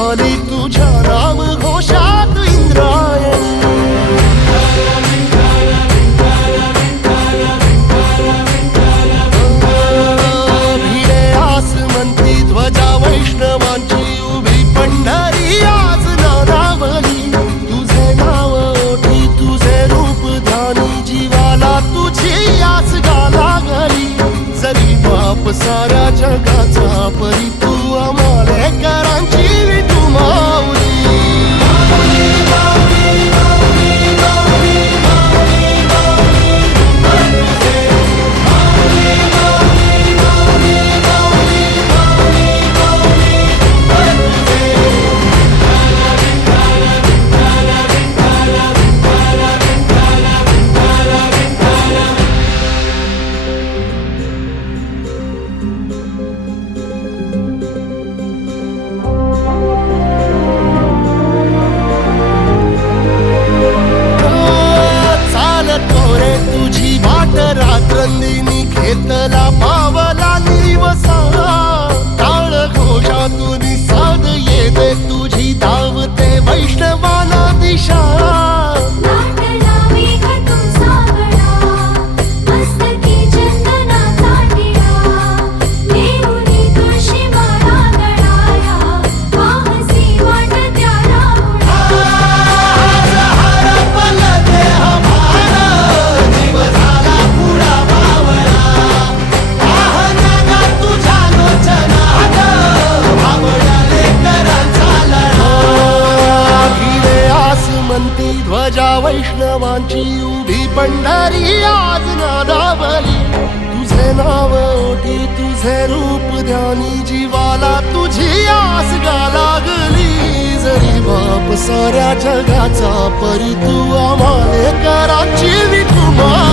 झाली तुझ्या नाम घोषात इंद्रायणी. भिडे आसमंती ध्वजा वैष्णवांची उभी पंढरी आज नानावली. तुझे नाव ओठी तुझे रूप ध्यानी जीवाला तुझी आस गाला गली. जरी बाप साऱ्या जगाचा परी तू आमालेकरांची विठू माऊली. तुझी वाट रात्रंदिनी घेतला पावला दिवसा. टाळ घोषातून साध येते तुझी धावते वैष्णवाला दिशा. ध्वजा वैष्णवांची उभी पंढरी आज नादावली. तुझे नाव ओठी तुझे रूप ध्यानी जीवाला तुझी आस गा लागली. जरी बाप साऱ्या जगाचा परी तू आमालेकरांची विठू माऊली.